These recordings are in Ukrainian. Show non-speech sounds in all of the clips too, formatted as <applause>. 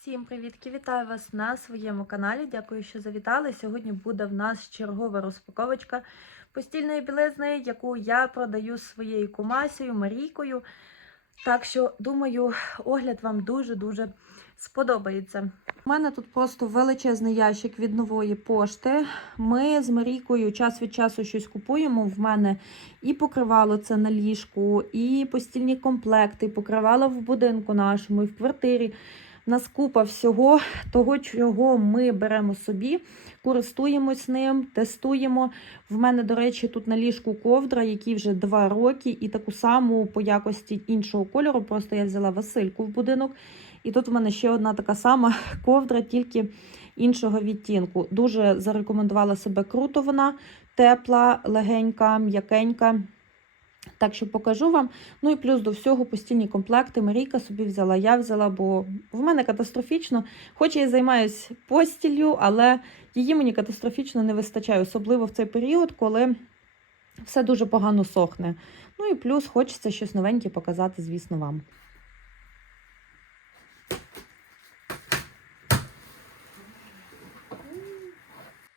Всім привітки! Вітаю вас на своєму каналі. Дякую, що завітали. Сьогодні буде в нас чергова розпаковочка постільної білизни, яку я продаю своєю кумасею Марійкою. Так що, думаю, огляд вам дуже-дуже сподобається. У мене тут просто величезний ящик від нової пошти. Ми з Марійкою час від часу щось купуємо. В мене і покривало це на ліжку, і постільні комплекти, покривало в будинку нашому, і в квартирі. Нас купа всього того, чого ми беремо собі, користуємось ним, тестуємо. В мене, до речі, тут на ліжку ковдра, якій вже два роки, і таку саму по якості іншого кольору. Просто я взяла Васильку в будинок. І тут в мене ще одна така сама ковдра, тільки іншого відтінку. Дуже зарекомендувала себе круто вона, тепла, легенька, м'якенька. Так що покажу вам. Ну і плюс до всього постільні комплекти. Марійка собі взяла, я взяла, бо в мене катастрофічно. Хоч я займаюся постіллю, але її мені катастрофічно не вистачає, особливо в цей період, коли все дуже погано сохне. Ну і плюс хочеться щось новеньке показати, звісно, вам.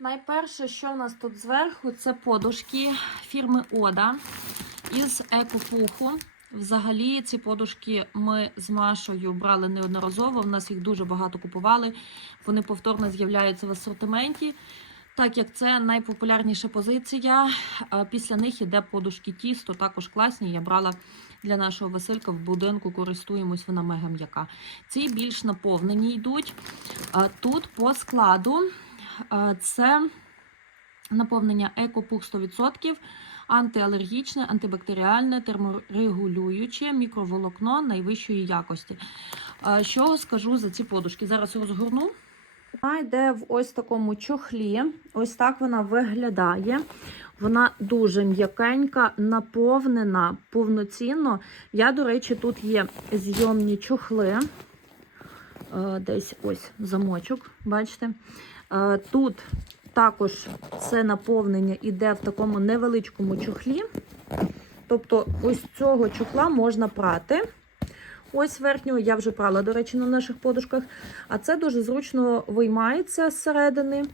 Найперше, що в нас тут зверху, це подушки фірми Ода із екопуху. Взагалі, ці подушки ми з Машою брали неодноразово. У нас їх дуже багато купували. Вони повторно з'являються в асортименті. Так як це найпопулярніша позиція, е, після них іде подушки тісто, також класні. Я брала для нашого Василька в будинку, користуємось, вона мега м'яка. Ці більш наповнені йдуть. Е, Тут по складу е, це наповнення екопух 100%, антиалергічне, антибактеріальне, терморегулююче, мікроволокно найвищої якості. Що скажу за ці подушки? Зараз розгорну. Вона йде в ось такому чохлі. Ось так вона виглядає. Вона дуже м'якенька, наповнена повноцінно. Я, до речі, тут є зйомні чохли. Е, Десь ось замочок, бачите. Е, Тут також це наповнення йде в такому невеличкому чохлі. Тобто, ось цього чохла можна прати. Ось верхнього я вже прала, до речі, на наших подушках. А це дуже зручно виймається зсередини.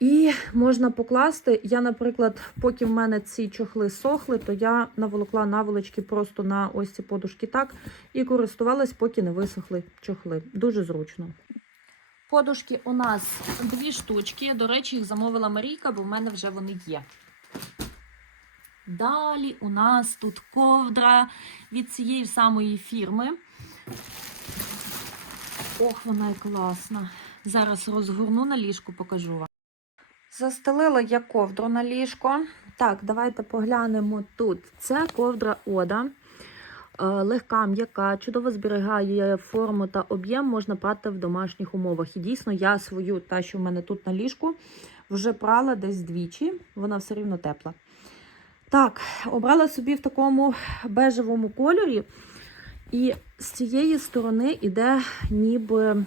І можна покласти. Я, наприклад, поки в мене ці чохли сохли, то я наволокла наволочки просто на ось ці подушки так і користувалась, поки не висохли чохли. Дуже зручно. Подушки у нас дві штучки. До речі, їх замовила Марійка, бо в мене вже вони є. Далі у нас тут ковдра від цієї самої фірми. Ох, вона і класна. Зараз розгорну на ліжку, покажу вам. Застелила я ковдру на ліжко. Так, давайте поглянемо тут. Це ковдра Ода. Е, Легка, м'яка, чудово зберігає форму та об'єм, можна прати в домашніх умовах. І дійсно, я свою, та, що в мене тут на ліжку, вже прала десь двічі, вона все рівно тепла. Так, обрала собі в такому бежевому кольорі. І з цієї сторони йде ніби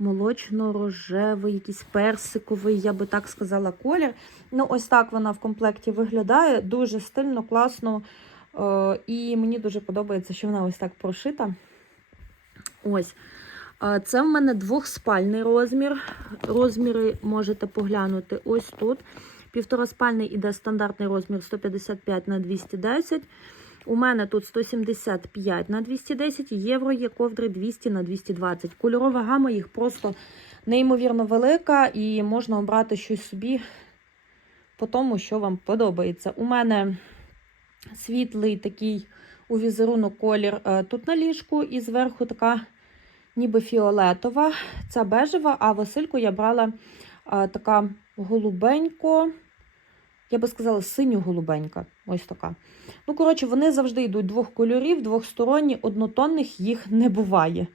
молочно-рожевий, якийсь персиковий, я би так сказала, колір. Ну, ось так вона в комплекті виглядає. Дуже стильно, класно. Е, І мені дуже подобається, що вона ось так прошита. Ось. Е, Це в мене двохспальний розмір. Розміри можете поглянути ось тут. Півтораспальний іде стандартний розмір 155 на 210. У мене тут 175 на 210, євро є ковдри 200 на 220. Кольорова гама їх просто неймовірно велика, і можна обрати щось собі по тому, що вам подобається. У мене світлий такий у візерунок колір е, тут на ліжку, і зверху така ніби фіолетова. Ця бежева, а Васильку я брала е, така голубенько. Я би сказала, синьо-голубенька. Ось така. Ну, коротше, вони завжди йдуть двох кольорів, двохсторонні, однотонних їх не буває.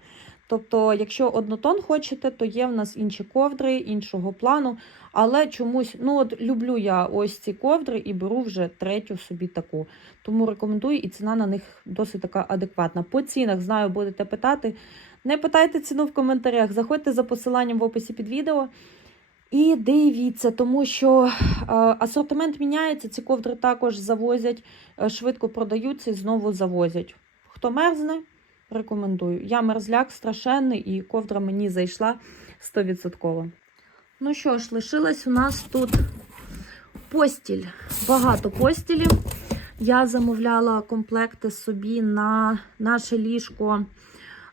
Тобто, якщо однотон хочете, то є в нас інші ковдри іншого плану. Але чомусь, ну от люблю я ось ці ковдри і беру вже третю собі таку. Тому рекомендую, і ціна на них досить така адекватна. По цінах, знаю, будете питати. Не питайте ціну в коментарях, заходьте за посиланням в описі під відео. І дивіться, тому що е, асортимент міняється, ці ковдри також завозять, е, швидко продаються і знову завозять. Хто мерзне, рекомендую. Я мерзляк страшенний і ковдра мені зайшла 100%. Ну що ж, лишилась у нас тут постіль. Багато постілі. Я замовляла комплекти собі на наше ліжко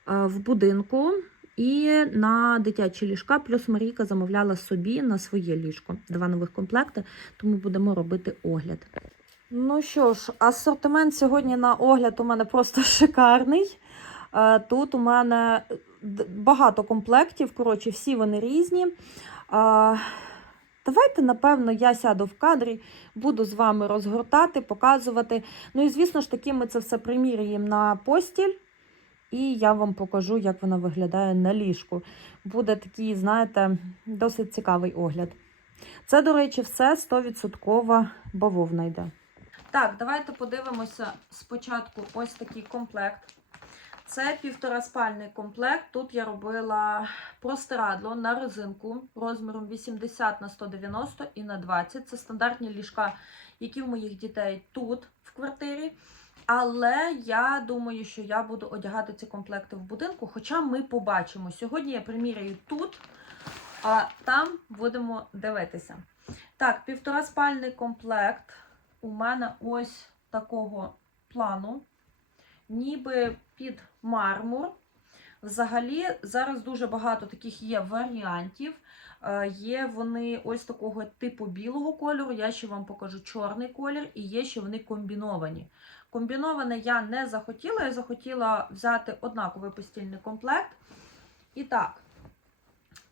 е, в будинку і на дитячі ліжка. Плюс Марійка замовляла собі на своє ліжко. Два нових комплекти, тому будемо робити огляд. Ну що ж, асортимент сьогодні на огляд у мене просто <laughs> шикарний. Е, Тут у мене багато комплектів, коротше, всі вони різні. Е, Давайте, напевно, я сяду в кадрі, буду з вами розгортати, показувати. Ну і, звісно ж таки, ми це все приміряємо на постіль. І я вам покажу, як вона виглядає на ліжку. Буде такий, знаєте, досить цікавий огляд. Це, до речі, все 100% бавовна йде. Так, давайте подивимося спочатку ось такий комплект. Це півтораспальний комплект. Тут я робила простирадло на резинку розміром 80 на 190 і на 20. Це стандартні ліжка, які в моїх дітей тут в квартирі. Але я думаю, що я буду одягати ці комплекти в будинку. Хоча ми побачимо. Сьогодні я приміряю тут, а там будемо дивитися. Так, півтораспальний комплект у мене ось такого плану, ніби під мармур. Взагалі, зараз дуже багато таких є варіантів. Е, Є вони ось такого типу білого кольору. Я ще вам покажу чорний колір, і є ще вони комбіновані. Комбіноване я не захотіла, я захотіла взяти однаковий постільний комплект. І так,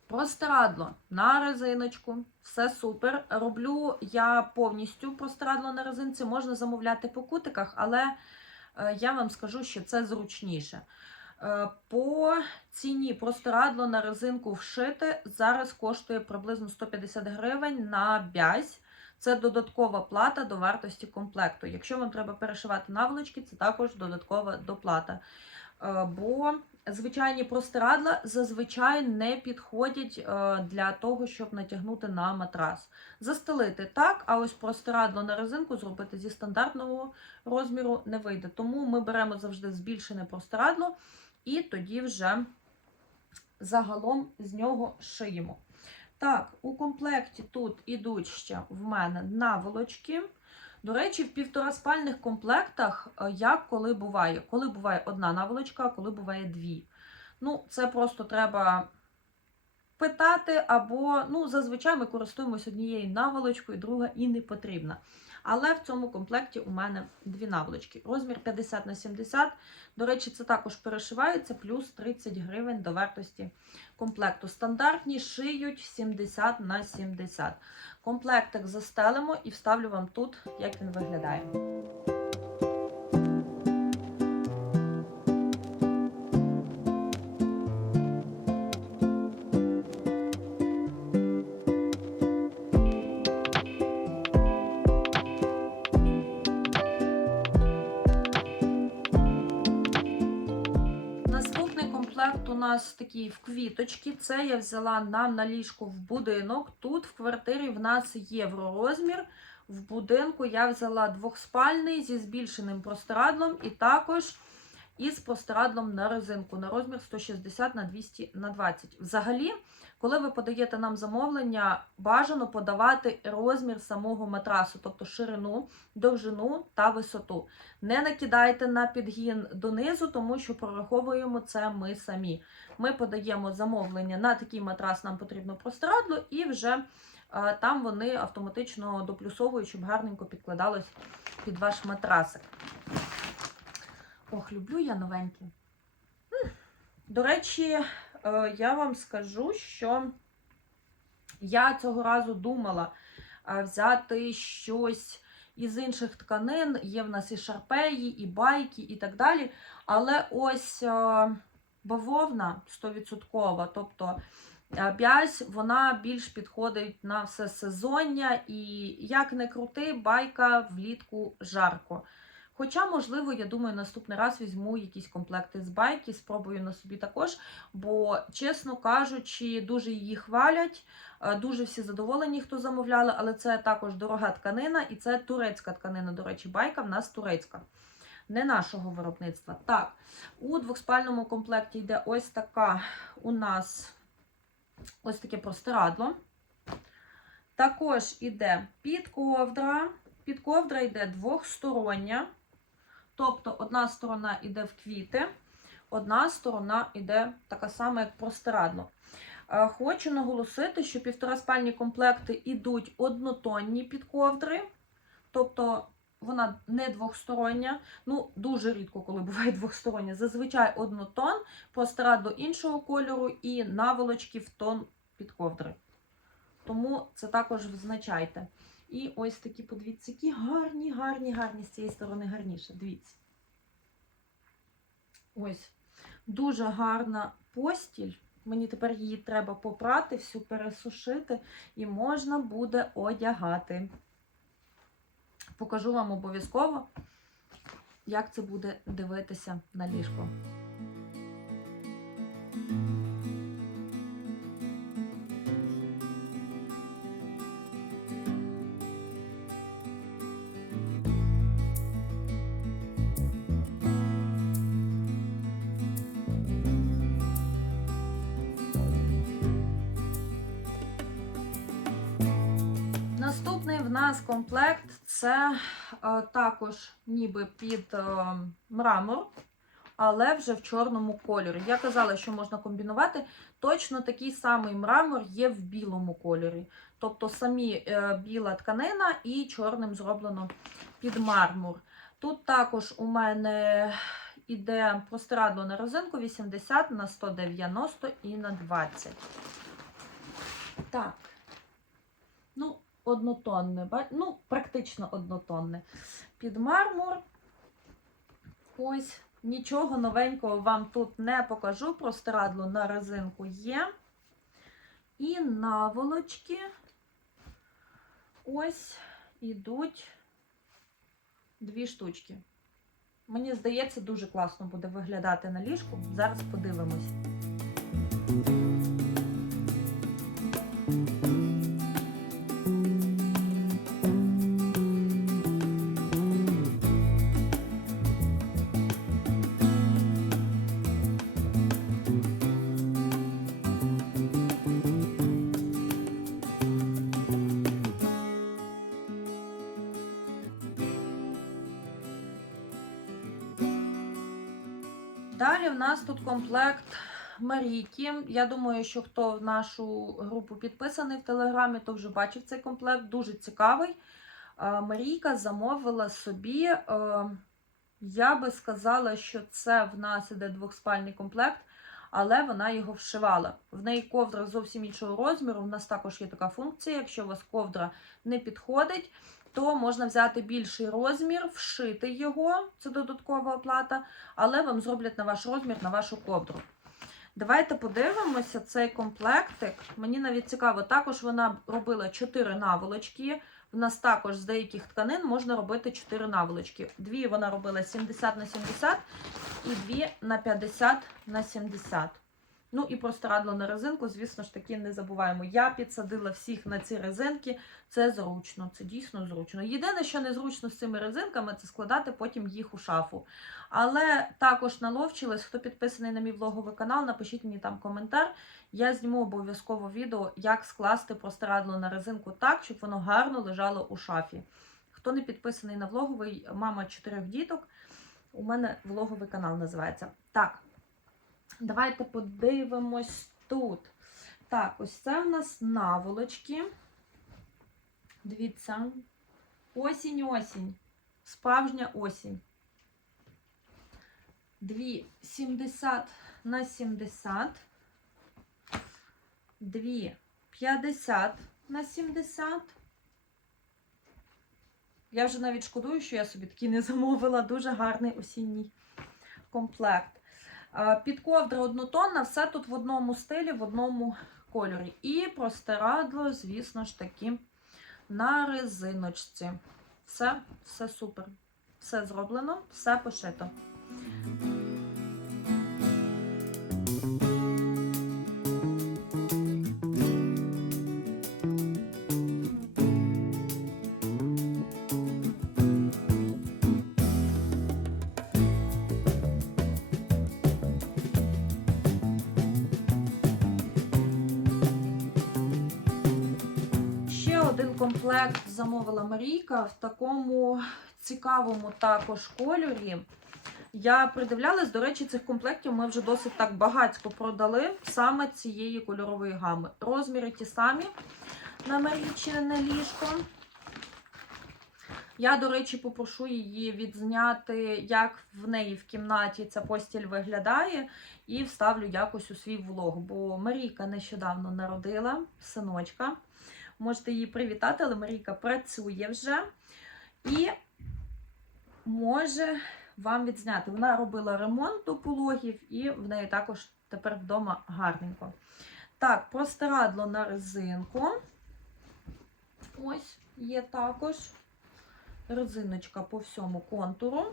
простирадло на резиночку, все супер. Роблю я повністю простирадло на резинці, можна замовляти по кутиках, але я вам скажу, що це зручніше. Е, По ціні простирадло на резинку вшити зараз коштує приблизно 150 гривень на бязь. Це додаткова плата до вартості комплекту. Якщо вам треба перешивати наволочки, це також додаткова доплата. Е, Бо звичайні простирадла зазвичай не підходять е, для того, щоб натягнути на матрас. Застелити так, а ось простирадло на резинку зробити зі стандартного розміру не вийде. Тому ми беремо завжди збільшене простирадло і тоді вже загалом з нього шиємо. Так, у комплекті тут ідуть ще в мене наволочки. До речі, в півтораспальних комплектах е, як коли буває? Коли буває одна наволочка, а коли буває дві. Ну, це просто треба питати, або ну, зазвичай ми користуємося однією наволочкою, друга і не потрібна. Але в цьому комплекті у мене дві наволочки. Розмір 50 на 70. До речі, це також перешивається, плюс 30 гривень до вартості комплекту. Стандартні шиють 70 на 70. Комплектик застелимо і вставлю вам тут, як він виглядає. Нас такі в квіточки. Це я взяла нам на ліжку в будинок. Тут в квартирі в нас євророзмір. В будинку я взяла двохспальний зі збільшеним простирадлом і також із простирадлом на резинку на розмір 160 на 200 на 20. Взагалі, коли ви подаєте нам замовлення, бажано подавати розмір самого матрасу, тобто ширину, довжину та висоту. Не накидайте на підгін донизу, тому що прораховуємо це ми самі. Ми подаємо замовлення на такий матрас, нам потрібно простирадло, і вже е, там вони автоматично доплюсовують, щоб гарненько підкладалось під ваш матрасик. Ох, люблю я новенькі. До речі, я вам скажу, що я цього разу думала е, взяти щось із інших тканин. Є в нас і шарпеї, і байки, і так далі. Але ось е, бавовна 100%, тобто е, бязь, вона більш підходить на все сезоння. І як не крути, байка влітку жарко. Хоча, можливо, я думаю, наступний раз візьму якісь комплекти з байки, спробую на собі також. Бо, чесно кажучи, дуже її хвалять, е, дуже всі задоволені, хто замовляли, але це також дорога тканина і це турецька тканина. До речі, байка в нас турецька. не нашого виробництва. Так, у двохспальному комплекті йде ось така у нас ось таке простирадло. Також іде підковдра. Підковдра йде двохстороння. Тобто одна сторона йде в квіти, одна сторона йде така сама, як простирадло. Е, Хочу наголосити, що півтораспальні комплекти йдуть однотонні підковдри, тобто вона не двохстороння. Ну, дуже рідко, коли буває <laughs> двохстороння. Зазвичай однотон, простирадло іншого кольору і наволочки в тон підковдри. Тому це також визначайте. І ось такі, подивіться, які гарні, гарні, гарні з цієї сторони гарніше. Дивіться. Ось. Дуже гарна постіль. Мені тепер її треба попрати, всю пересушити, і можна буде одягати. Покажу вам обов'язково, як це буде дивитися на ліжко. Нас комплект це е, також ніби під е, мрамор, але вже в чорному кольорі. Я казала, що можна комбінувати. Точно такий самий мрамор є в білому кольорі. Тобто самі е, біла тканина і чорним зроблено під мармур. Тут також у мене іде простирадло на резинку 80 на 190 і на 20. Так. Ну, однотонне, ну, практично однотонне. Під мармур. Ось, нічого новенького вам тут не покажу. Простирадло на резинку є. І наволочки ось ідуть дві штучки. Мені здається, дуже класно буде виглядати на ліжку. Зараз подивимось. Далі в нас тут комплект Марійки. Я думаю, що хто в нашу групу підписаний в Телеграмі, то вже бачив цей комплект. Дуже цікавий. Е, Марійка замовила собі, е, я би сказала, що це в нас іде двохспальний комплект, але вона його вшивала. В неї ковдра зовсім іншого розміру. У нас також є така функція. Якщо у вас ковдра не підходить, то можна взяти більший розмір, вшити його, це додаткова оплата, але вам зроблять на ваш розмір, на вашу ковдру. Давайте подивимося цей комплектик. Мені навіть цікаво, також вона робила 4 наволочки. В нас також з деяких тканин можна робити 4 наволочки. Дві вона робила 70 на 70 і дві на 50 на 70. Ну і простирадло на резинку, звісно ж таки, не забуваємо. Я підсадила всіх на ці резинки. Це зручно, це дійсно зручно. Єдине, що незручно з цими резинками, це складати потім їх у шафу. Але також наловчилась, хто підписаний на мій влоговий канал, напишіть мені там коментар. Я зніму обов'язково відео, як скласти простирадло на резинку так, щоб воно гарно лежало у шафі. Хто не підписаний на влоговий, мама чотирьох діток. У мене влоговий канал називається. Так, давайте подивимось тут. Так, ось це в нас наволочки. Дивіться. Осінь-осінь. Справжня осінь. Дві 70 на 70. Дві 50 на 70. Я вже навіть шкодую, що я собі такі не замовила. Дуже гарний осінній комплект. Е, Підковдра однотонна, все тут в одному стилі, в одному кольорі. І простирадло, звісно ж таки, на резиночці. Все, все супер. Все зроблено, все пошито. Замовила Марійка в такому цікавому також кольорі. Я придивлялась, до речі, цих комплектів ми вже досить так багатько продали саме цієї кольорової гами. Розміри ті самі на Марійчине ліжко. Я, до речі, попрошу її відзняти, як в неї в кімнаті ця постіль виглядає, і вставлю якось у свій влог. Бо Марійка нещодавно народила синочка. Можете її привітати, але Марійка працює вже і може вам відзняти. Вона робила ремонт до пологів, і в неї також тепер вдома гарненько. Так, простирадло на резинку. Ось є також резиночка по всьому контуру.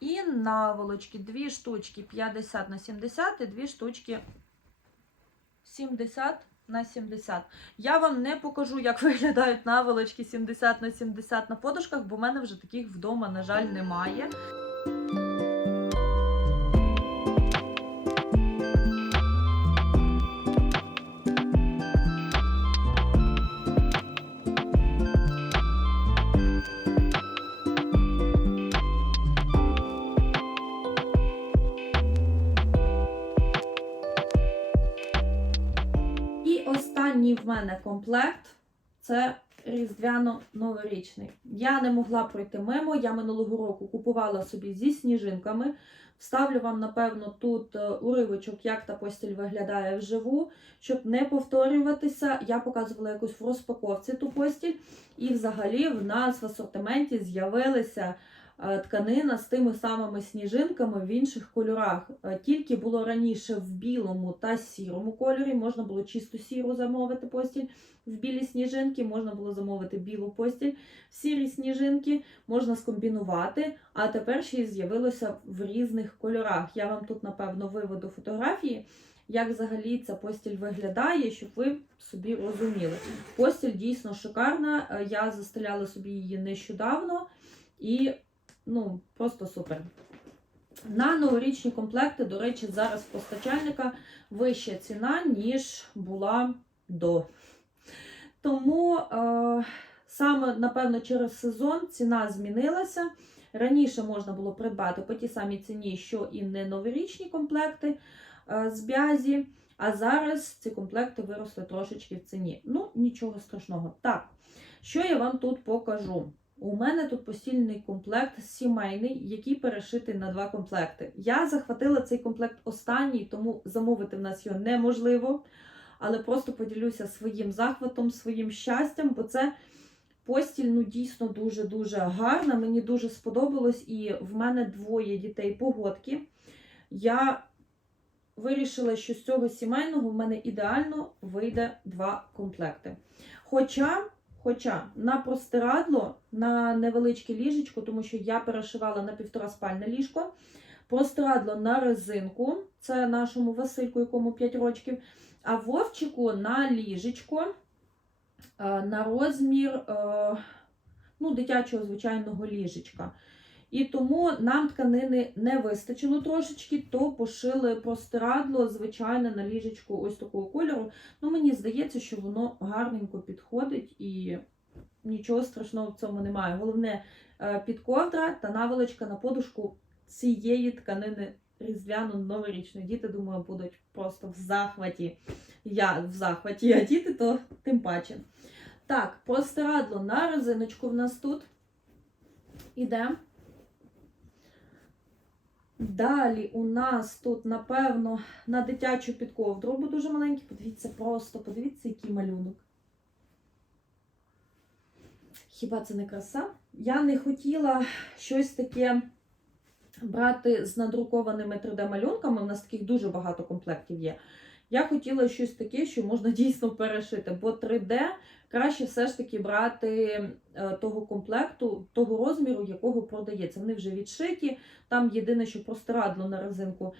І наволочки, дві штучки 50 на 70 і дві штучки 70 на 70. Я вам не покажу, як <laughs> виглядають наволочки 70 на 70 на подушках, бо в мене вже таких вдома, на жаль, немає. Останній в мене комплект це різдвяно-новорічний. Я не могла пройти мимо. Я минулого року купувала собі зі сніжинками. Вставлю вам, напевно, тут е, уривочок, як та постіль виглядає вживу, щоб не повторюватися. Я показувала якусь в розпаковці ту постіль. І взагалі в нас в асортименті з'явилися тканина з тими самими сніжинками в інших кольорах. Е, Тільки було раніше в білому та сірому кольорі. Можна було чисту сіру замовити постіль в білі сніжинки, можна було замовити білу постіль в сірі сніжинки, можна скомбінувати. А тепер ще й з'явилося в різних кольорах. Я вам тут, напевно, виведу фотографії. Як взагалі ця постіль виглядає, щоб ви собі розуміли. Постіль дійсно шикарна. Е, Я застеляла собі її нещодавно і ну, просто супер. На новорічні комплекти, до речі, зараз постачальника вища ціна, ніж була до. Тому е, саме, напевно, через сезон ціна змінилася. Раніше можна було придбати по тій самій ціні, що і не новорічні комплекти е, з бязі, а зараз ці комплекти виросли трошечки в ціні. Ну, нічого страшного. Так, що я вам тут покажу? У мене тут постільний комплект сімейний, який перешитий на два комплекти. Я захватила цей комплект останній, тому замовити в нас його неможливо. Але просто поділюся своїм захватом, своїм щастям, бо це постіль ну, дійсно дуже-дуже гарна. Мені дуже сподобалось, і в мене двоє дітей погодки. Я вирішила, що з цього сімейного в мене ідеально вийде два комплекти. Хоча. Хоча на простирадло, на невеличке ліжечко, тому що я перешивала на півтора спальне ліжко, простирадло на резинку, це нашому Васильку, якому 5 років, а Вовчику на ліжечко е, на розмір е, ну, дитячого звичайного ліжечка. І тому нам тканини не вистачило трошечки, то пошили простирадло, звичайне на ліжечку ось такого кольору. Ну, мені здається, що воно гарненько підходить і нічого страшного в цьому немає. Головне е, підковдра та наволочка на подушку цієї тканини різдвяно-новорічної. Діти, думаю, будуть просто в захваті. Я в захваті, а діти то тим паче. Так, простирадло на резиночку в нас тут. Іде. Далі у нас тут, напевно, на дитячу підковдру, бо дуже маленький. Подивіться просто, подивіться, який малюнок. Хіба це не краса? Я не хотіла щось таке брати з надрукованими 3D-малюнками. У нас таких дуже багато комплектів є. Я хотіла щось таке, що можна <laughs> дійсно перешити, бо 3D краще все ж таки брати е, того комплекту, того розміру, якого продається. Вони вже відшиті, там єдине, що простирадло на резинку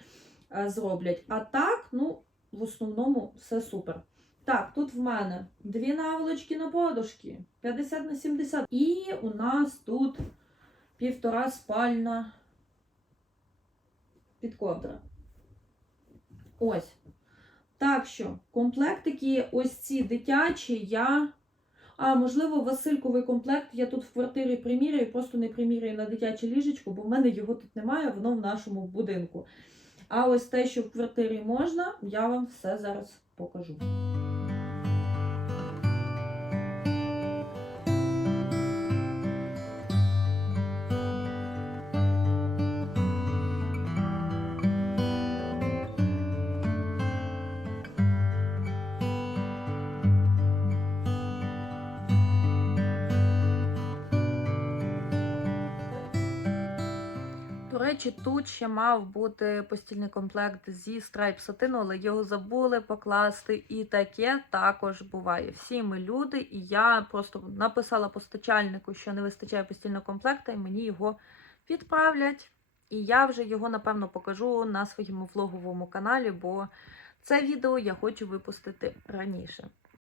е, зроблять. А так, ну, в основному все супер. Так, тут в мене дві наволочки на подушки, 50 на 70. І у нас тут півтора спальна підковдра. Ось. Так що, комплектики, ось ці дитячі, я А можливо, Васильковий комплект я тут в квартирі приміряю, просто не приміряю на дитяче ліжечко, бо в мене його тут немає, воно в нашому будинку. А ось те, що в квартирі можна, я вам все зараз покажу. Речі, тут ще мав бути постільний комплект зі страйп сатину, але його забули покласти. І таке також буває. Всі ми люди, і я просто написала постачальнику, що не вистачає постільного комплекта, і мені його відправлять. І я вже його, напевно, покажу на своєму влоговому каналі, бо це відео я хочу випустити раніше.